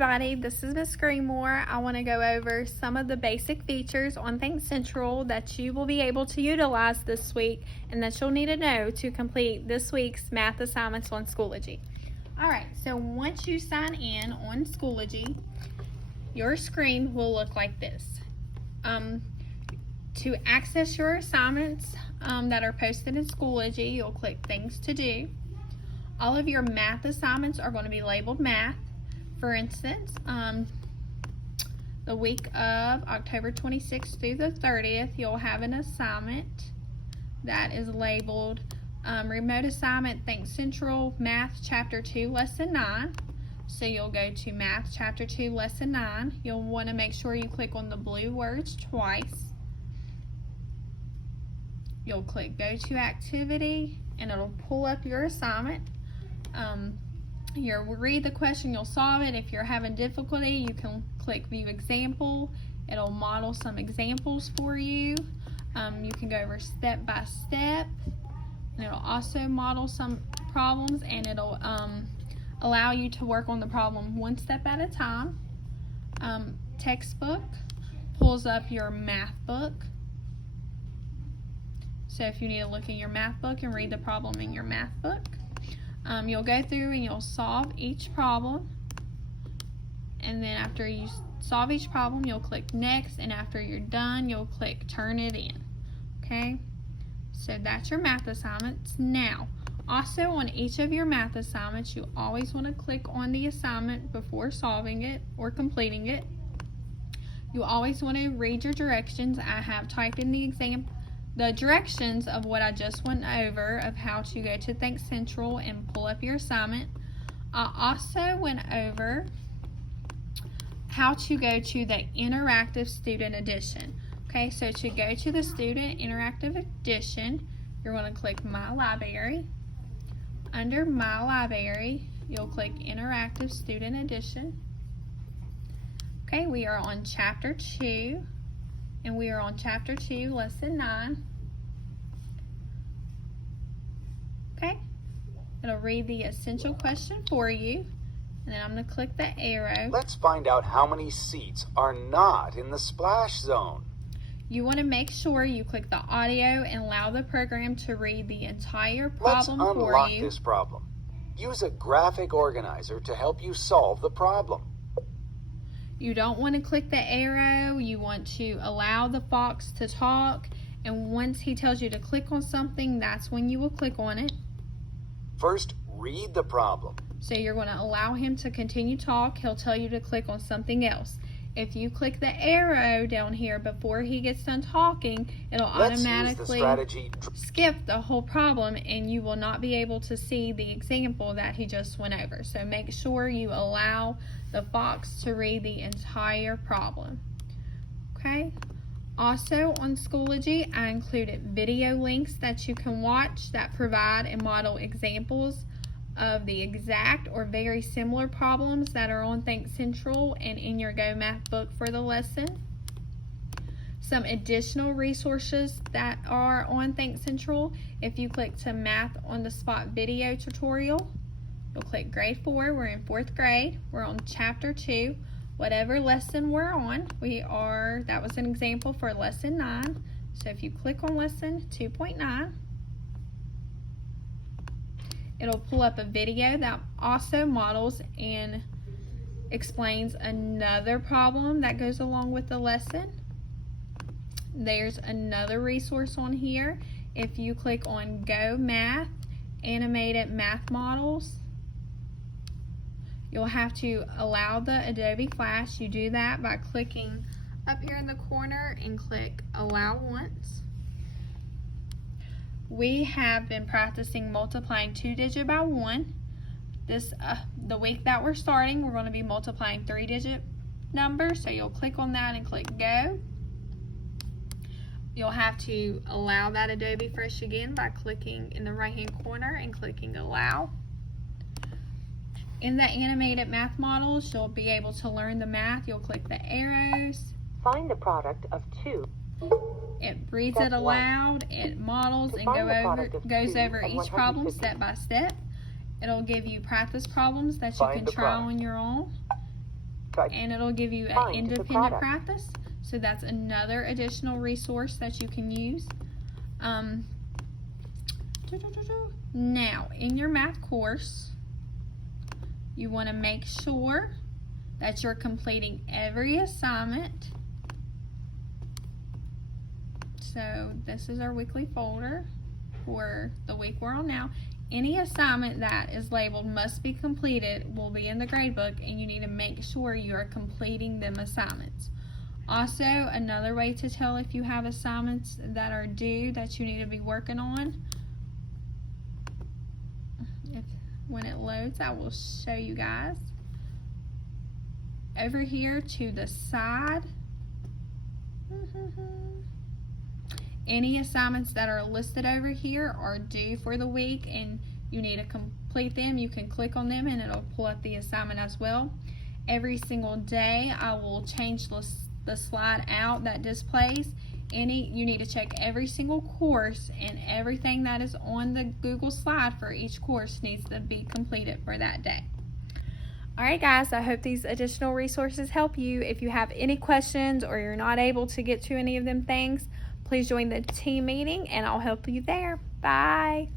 everybody, this is Miss Greenmore. I want to go over some of the basic features on Think Central that you will be able to utilize this week and that you'll need to know to complete this week's math assignments on Schoology. Alright, so once you sign in on Schoology, your screen will look like this. To access your assignments that are posted in Schoology, you'll click Things to Do. All of your math assignments are going to be labeled math. For instance, the week of October 26th through the 30th, you'll have an assignment that is labeled Remote Assignment Think Central Math Chapter 2 Lesson 9. So you'll go to Math Chapter 2 Lesson 9. You'll want to make sure you click on the blue words twice. You'll click Go to Activity and it'll pull up your assignment. You'll read the question, you'll solve it. If you're having difficulty, you can click View Example. It'll model some examples for you. You can go over step by step, and it'll also model some problems, and it'll allow you to work on the problem one step at a time. Textbook pulls up your math book. So if you need to look in your math book and read the problem in your math book. You'll go through and you'll solve each problem, and then after you solve each problem, you'll click Next, and after you're done, you'll click Turn It In. Okay, so that's your math assignments. Now, also on each of your math assignments, you always want to click on the assignment before solving it or completing it. You always want to read your directions. I have typed in the directions of what I just went over of how to go to Think Central and pull up your assignment. I also went over how to go to the Interactive Student Edition. Okay, so to go to the Student Interactive Edition, you're going to click My Library. Under My Library, you'll click Interactive Student Edition. Okay, we are on Chapter 2. And we are on Chapter 2, Lesson 9. Okay, it'll read the essential question for you, and then I'm going to click the arrow. Let's find out how many seats are not in the splash zone. You want to make sure you click the audio and allow the program to read the entire problem for you. Let's unlock this problem. Use a graphic organizer to help you solve the problem. You don't want to click the arrow. You want to allow the fox to talk, and once he tells you to click on something, that's when you will click on it. First, read the problem. So you're going to allow him to continue to talk. He'll tell you to click on something else. If you click the arrow down here before he gets done talking, it'll automatically skip the whole problem, and you will not be able to see the example that he just went over. So make sure you allow the fox to read the entire problem. Okay. Also on Schoology, I included video links that you can watch that provide and model examples of the exact or very similar problems that are on Think Central and in your Go Math book for the lesson. Some additional resources that are on Think Central. If you click to Math on the Spot video tutorial, you'll click Grade 4. We're in 4th grade. We're on Chapter 2. Whatever lesson we're on, that was an example for Lesson 9. So if you click on Lesson 2.9, it'll pull up a video that also models and explains another problem that goes along with the lesson. There's another resource on here. If you click on Go Math, Animated Math Models, you'll have to allow the Adobe Flash. You do that by clicking up here in the corner and click Allow Once. We have been practicing multiplying 2-digit by 1. The week that we're starting, we're going to be multiplying 3-digit numbers. So you'll click on that and click Go. You'll have to allow that Adobe Flash again by clicking in the right hand corner and clicking Allow. In the animated math models, you'll be able to learn the math. You'll click the arrows. Find the product of 2. It reads it aloud, it models and goes over each problem step by step. It'll give you practice problems that you can try on your own. Type and it'll give you an Find the independent product. practice. So that's another additional resource that you can use. Now, in your math course, you want to make sure that you're completing every assignment. So this is our weekly folder for the week we're on now. Any assignment that is labeled must be completed will be in the gradebook, and you need to make sure you are completing them assignments. Also, another way to tell if you have assignments that are due that you need to be working on, when it loads, I will show you guys. Over here to the side, any assignments that are listed over here are due for the week and you need to complete them. You can click on them and it'll pull up the assignment as well. Every single day I will change the slide out that displays you need to check every single course, and everything that is on the Google slide for each course needs to be completed for that day. Alright guys, I hope these additional resources help you. If you have any questions or you're not able to get to any of them things, please join the team meeting and I'll help you there. Bye.